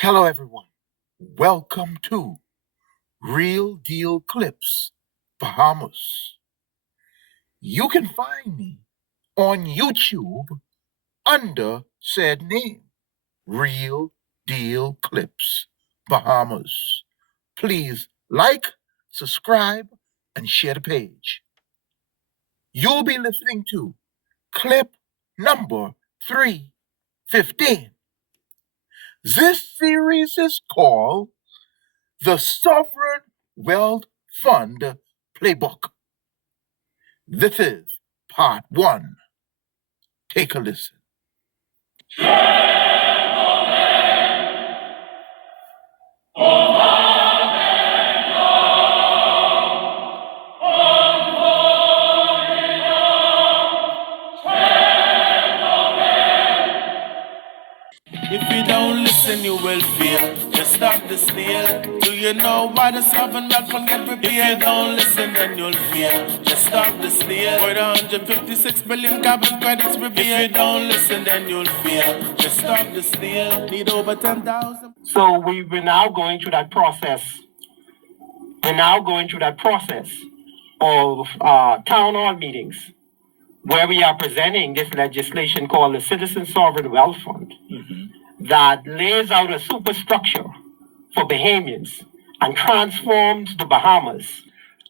Hello, everyone. Welcome to Real Deal Clips, Bahamas. You can find me on YouTube under said name, Real Deal Clips, Bahamas. Please like, subscribe, and share the page. You'll be listening to clip number 315. This series is called The Sovereign Wealth Fund Playbook. This is part one. Take a listen. If you don't listen, you will feel. Just stop the steal. Do you know why the sovereign wealth fund get prepared? If you don't listen, then you'll feel. Just stop the steal. More than 156 billion carbon credits prepared. If you don't listen, then you'll feel. Just stop the steal. Need over 10,000. So we're now going through that process. We're now going through that process of town hall meetings where we are presenting this legislation called the Citizen Sovereign Wealth Fund that lays out a superstructure for Bahamians and transforms the Bahamas.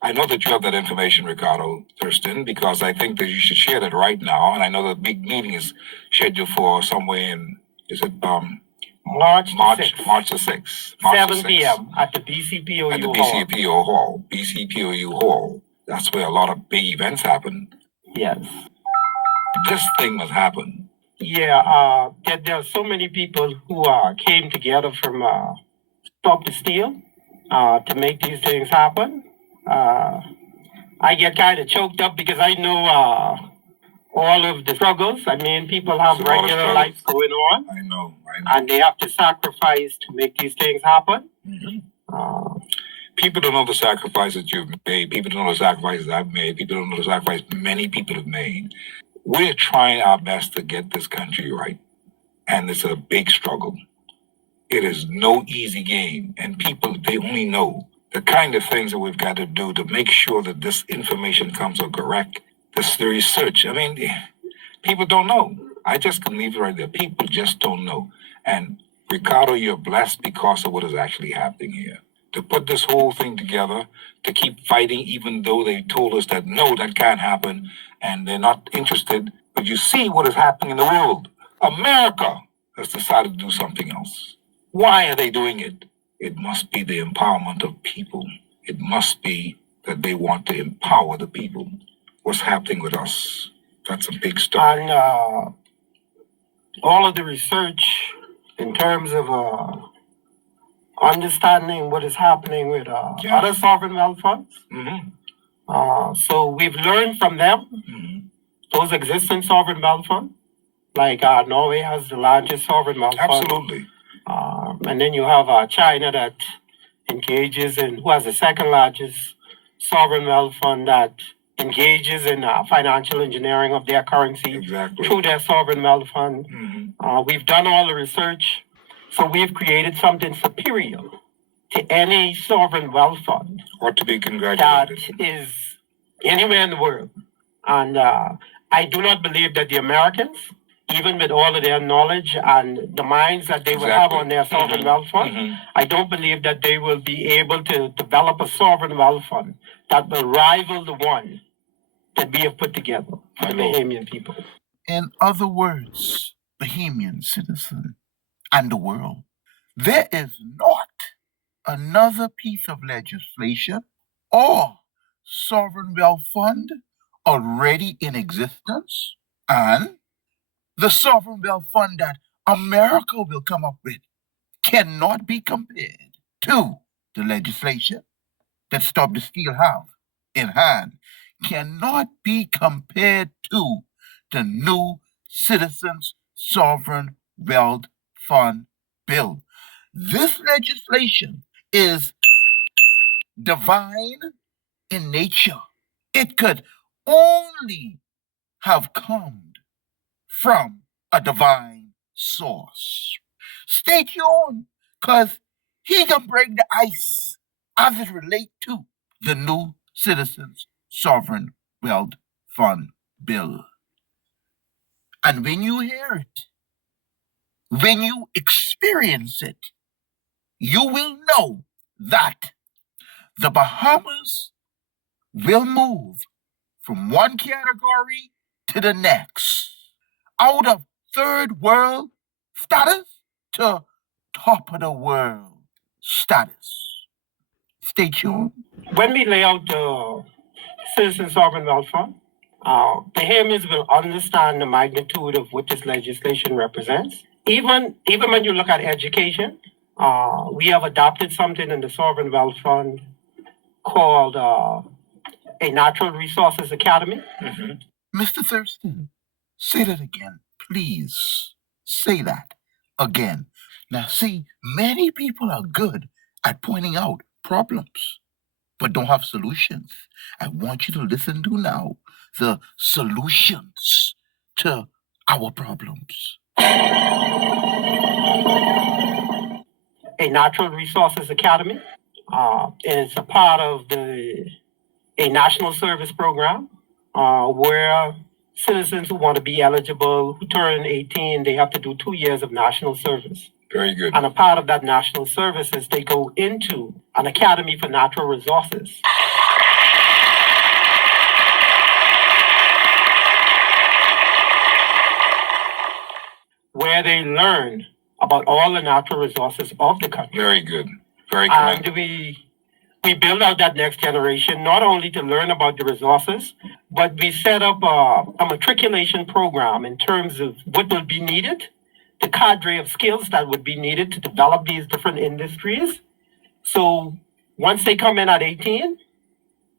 I know that you have that information, Ricardo Thurston, because I think that you should share that right now. And I know the big meeting is scheduled for somewhere in, is it March the 6th. March the 6th. 7 p.m. at the BCPOU At the Hall. BCPO Hall. BCPOU Hall. That's where a lot of big events happen. Yes. This thing must happen. Yeah, there are so many people who came together from Stop the Steal to make these things happen. I get kind of choked up because I know all of the struggles. I mean, people have It's a lot of regular struggles. lives going on, I know. and they have to sacrifice to make these things happen. People don't know the sacrifices you've made. People don't know the sacrifices I've made. People don't know the sacrifice many people have made. We're trying our best to get this country right. And it's a big struggle. It is no easy game. And people, they only know the kind of things that we've got to do to make sure that this information comes out correct. This the research. I mean, people don't know. I just can leave it right there. People just don't know. And Ricardo, you're blessed because of what is actually happening here. To put this whole thing together, to keep fighting, even though they told us that no, that can't happen, and they're not interested. But you see what is happening in the world. America has decided to do something else. Why are they doing it? It must be the empowerment of people. It must be that they want to empower the people. What's happening with us? That's a big story. And all of the research in terms of understanding what is happening with other sovereign wealth funds. So we've learned from them, those existing sovereign wealth funds, like Norway has the largest sovereign wealth fund. Absolutely. And then you have China that engages in, who has the second largest sovereign wealth fund that engages in financial engineering of their currency Exactly. through their sovereign wealth fund. We've done all the research, so we've created something superior to any sovereign wealth fund Ought to be that congratulated. is anywhere in the world. And I do not believe that the Americans, even with all of their knowledge and the minds that they will have Exactly. on their sovereign wealth fund, I don't believe that they will be able to develop a sovereign wealth fund that will rival the one that we have put together for the Bahamian people. In other words, Bahamian citizen and the world, there is not another piece of legislation or sovereign wealth fund already in existence, and the sovereign wealth fund that America will come up with cannot be compared to the legislation that Stop the Steal have in hand, cannot be compared to the new Citizens Sovereign Wealth Fund bill. This legislation is divine in nature. It could only have come from a divine source. Stay tuned because he can break the ice as it relates to the new Citizens Sovereign Wealth Fund bill. And when you hear it, when you experience it, you will know that the Bahamas will move from one category to the next, out of third world status to top of the world status. Stay tuned. When we lay out the Citizen Sovereign Wealth Fund, Bahamians will understand the magnitude of what this legislation represents. Even when you look at education, we have adopted something in the Sovereign Wealth Fund called a Natural Resources Academy. Mr. Thurston, say that again, please. Say that again. Now, see, many people are good at pointing out problems, but don't have solutions. I want you to listen to now the solutions to our problems. A Natural Resources Academy. It's a part of a national service program where citizens who want to be eligible, who turn 18, they have to do 2 years of national service. Very good. And a part of that national service is they go into an academy for natural resources. Where they learn about all the natural resources of the country. Very good. Very And good. we build out that next generation, not only to learn about the resources, but we set up a matriculation program in terms of what will be needed, the cadre of skills that would be needed to develop these different industries. So once they come in at 18,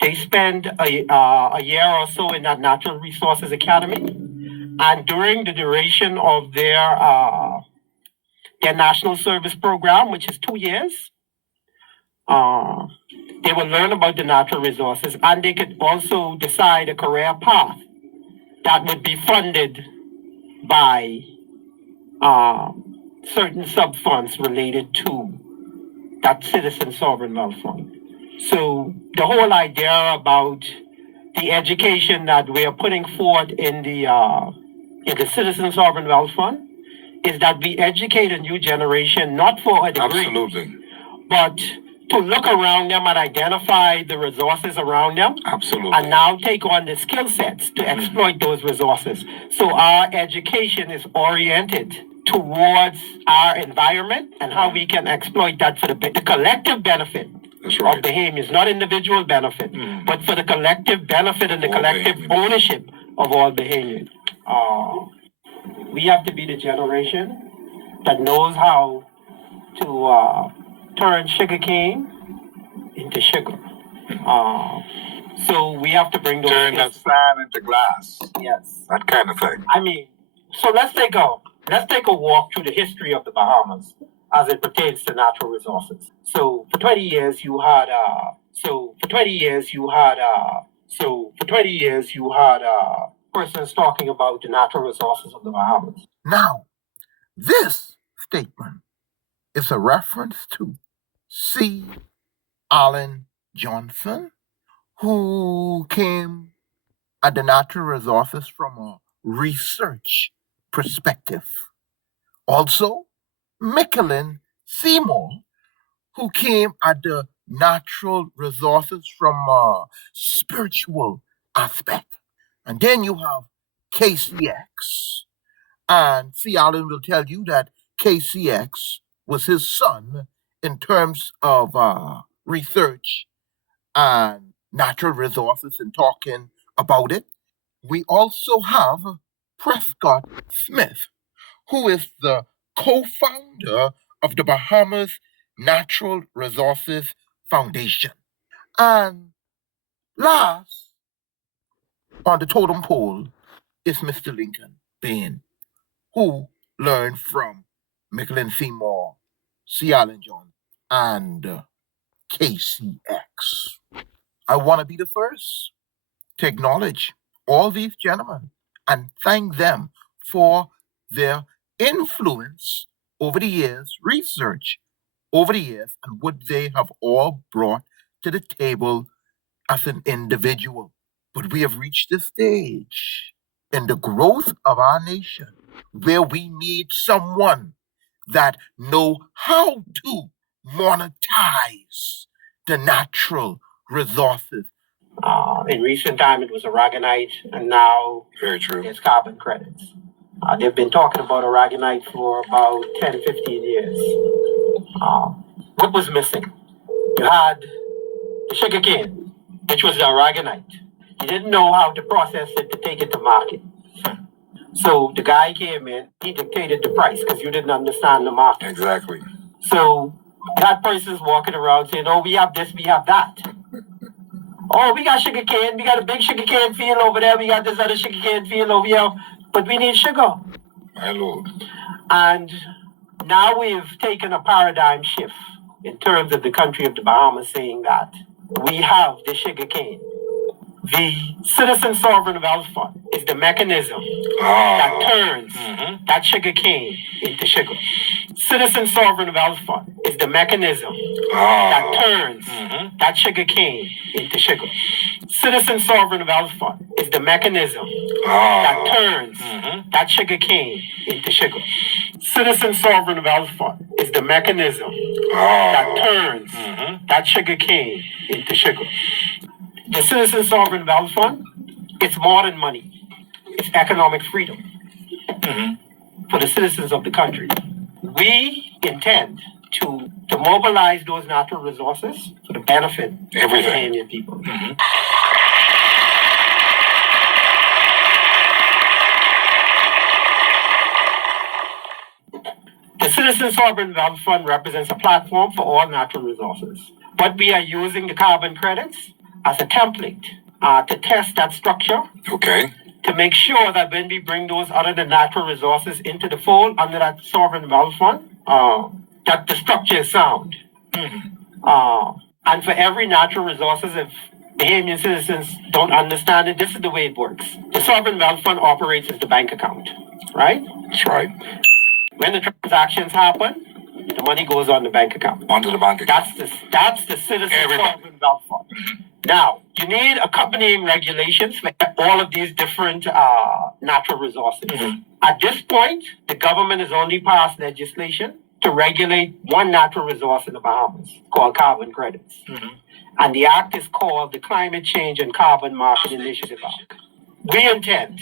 they spend a year or so in that Natural Resources Academy. And during the duration of their national service program, which is 2 years, they will learn about the natural resources, and they could also decide a career path that would be funded by certain sub-funds related to that Citizen Sovereign Wealth Fund. So the whole idea about the education that we are putting forward in the Citizen Sovereign Wealth Fund is that we educate a new generation not for a degree, Absolutely. but to look around them and identify the resources around them. Absolutely. And now take on the skill sets to exploit those resources. So our education is oriented towards our environment and how we can exploit that for the collective benefit That's right. of Bahamians, not individual benefit, but for the collective benefit and the All collective Bahamians. ownership of all Bahamians. We have to be the generation that knows how to turn sugar cane into sugar. So we have to bring those Turn that skills. sand into glass. Yes. That kind of thing. I mean, so let's take a walk through the history of the Bahamas as it pertains to natural resources. So for 20 years you had persons talking about the natural resources of the Bahamas. Now, this statement is a reference to C. Allen Johnson, who came at the natural resources from a research perspective. Also, Michelin Seymour, who came at the natural resources from a spiritual aspect. And then you have KCX. And C. Allen will tell you that KCX was his son in terms of research and natural resources and talking about it. We also have Prescott Smith, who is the co-founder of the Bahamas Natural Resources Foundation. And last on the totem pole is Mr. Lincoln Bain, who learned from Michelin Seymour, C. Allen John, and KCX. I want to be the first to acknowledge all these gentlemen and thank them for their influence over the years, research over the years and what they have all brought to the table as an individual. But we have reached a stage in the growth of our nation where we need someone that know how to monetize the natural resources. In recent time, it was aragonite, and now Very true. it's carbon credits. They've been talking about aragonite for about 10, 15 years. What was missing? You had the sugarcane, which was the aragonite. You didn't know how to process it to take it to market. So the guy came in, he dictated the price because you didn't understand the market. Exactly. So you had persons walking around saying, oh, we have this, we have that. Oh, we got sugarcane, we got a big sugarcane field over there, we got this other sugarcane field over here, but we need sugar. My Lord. And now we've taken a paradigm shift in terms of the country of the Bahamas, saying that we have the sugarcane. The Citizen Sovereign Wealth Fund is the mechanism that turns that sugarcane into sugar. Citizen Sovereign Wealth Fund is the mechanism that turns that sugarcane into sugar. Citizen Sovereign Wealth Fund is the mechanism that turns that sugarcane into sugar. Citizen Sovereign Wealth Fund is the mechanism that turns that sugarcane into sugar. The Citizen Sovereign Wealth Fund, it's more than money. It's economic freedom for the citizens of the country. We intend to mobilize those natural resources for the benefit of the Bahamian people. The Citizen Sovereign Wealth Fund represents a platform for all natural resources. But we are using the carbon credits as a template to test that structure. Okay. To make sure that when we bring those other than natural resources into the fold under that sovereign wealth fund, that the structure is sound. And for every natural resources, if Bahamian citizens don't understand it, this is the way it works. The sovereign wealth fund operates as the bank account, right? That's right. When the transactions happen, the money goes on the bank account. Onto the bank account. That's the Citizen Sovereign Wealth Fund. Now, you need accompanying regulations for all of these different natural resources. At this point, the government has only passed legislation to regulate one natural resource in the Bahamas called carbon credits. And the act is called the Climate Change and Carbon Market Initiative Act. We intend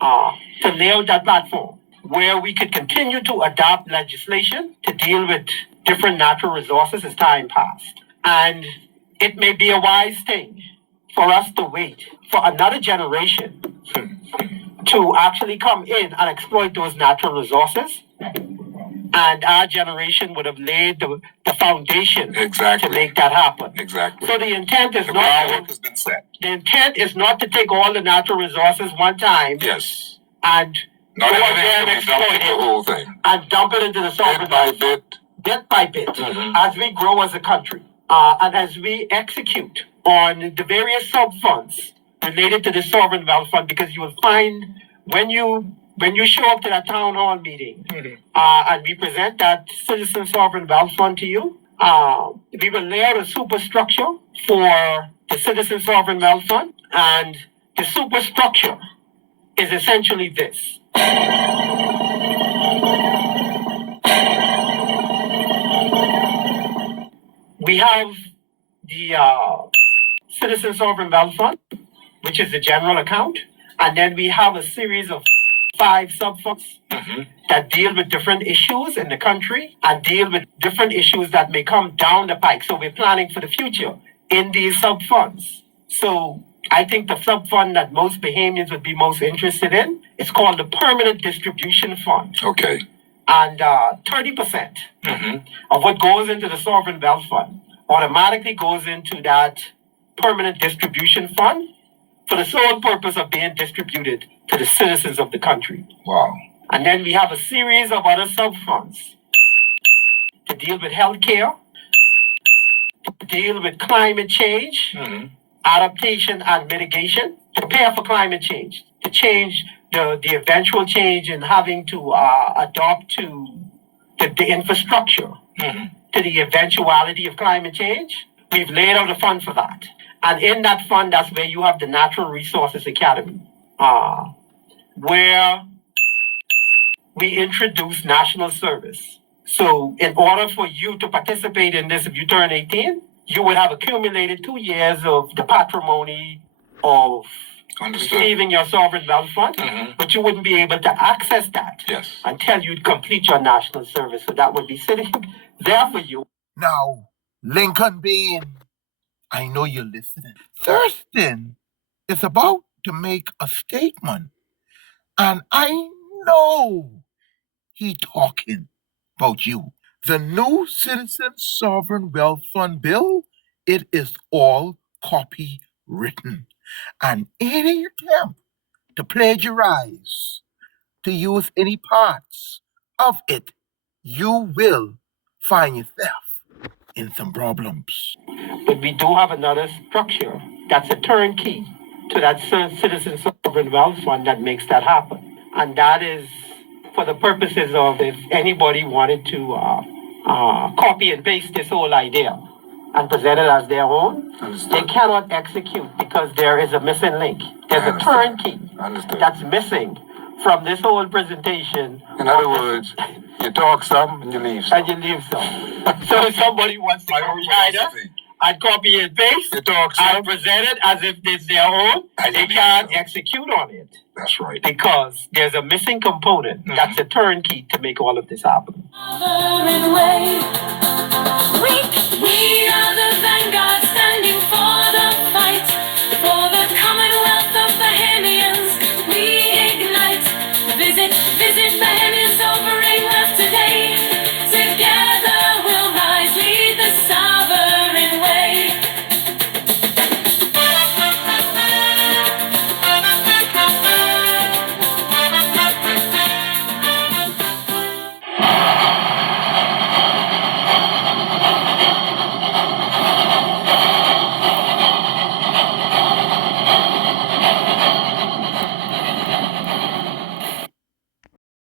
to lay out that platform where we could continue to adopt legislation to deal with different natural resources as time passed. And it may be a wise thing for us to wait for another generation to actually come in and exploit those natural resources. And our generation would have laid the foundation to make that happen. Exactly. So the intent is the not groundwork has been set. The intent is not to take all the natural resources one time. Yes. And not go again and exploit the whole thing. And dump it into the sovereign bit by bit, as we grow as a country. And as we execute on the various sub-funds related to the Sovereign Wealth Fund, because you will find when you show up to that town hall meeting and we present that Citizen Sovereign Wealth Fund to you, we will lay out a superstructure for the Citizen Sovereign Wealth Fund, and the superstructure is essentially this. We have the Citizen Sovereign Wealth Fund, which is the general account, and then we have a series of 5 sub-funds that deal with different issues in the country and deal with different issues that may come down the pike. So we're planning for the future in these sub-funds. So I think the sub-fund that most Bahamians would be most interested in is called the Permanent Distribution Fund. Okay. And 30% of what goes into the Sovereign Wealth Fund automatically goes into that Permanent Distribution Fund for the sole purpose of being distributed to the citizens of the country. Wow. And then we have a series of other sub-funds to deal with healthcare, to deal with climate change, adaptation and mitigation, to prepare for climate change, to change the eventual change in having to adopt to the infrastructure to the eventuality of climate change. We've laid out a fund for that. And in that fund, that's where you have the Natural Resources Academy, where we introduce national service. So in order for you to participate in this, if you turn 18, you would have accumulated 2 years of the patrimony of receiving your sovereign wealth fund, but you wouldn't be able to access that until you'd complete your national service. So that would be sitting there for you. Now, Lincoln Bean, I know you're listening. Thurston is about to make a statement, and I know he talking about you. The new Citizen Sovereign Wealth Fund bill, it is all copywritten. And any attempt to plagiarize, to use any parts of it, you will find yourself in some problems. But we do have another structure that's a turnkey to that Citizen Sovereign Wealth Fund that makes that happen. And that is for the purposes of if anybody wanted to copy and paste this whole idea and present it as their own, they cannot execute because there is a missing link. There's a turnkey that's missing from this whole presentation. In other words, you talk some and you leave some. And you leave some. So if somebody wants to go behind us and copy and paste you talk some and present it as if it's their own, they can't execute on it. That's right. Because there's a missing component that's a turnkey to make all of this happen.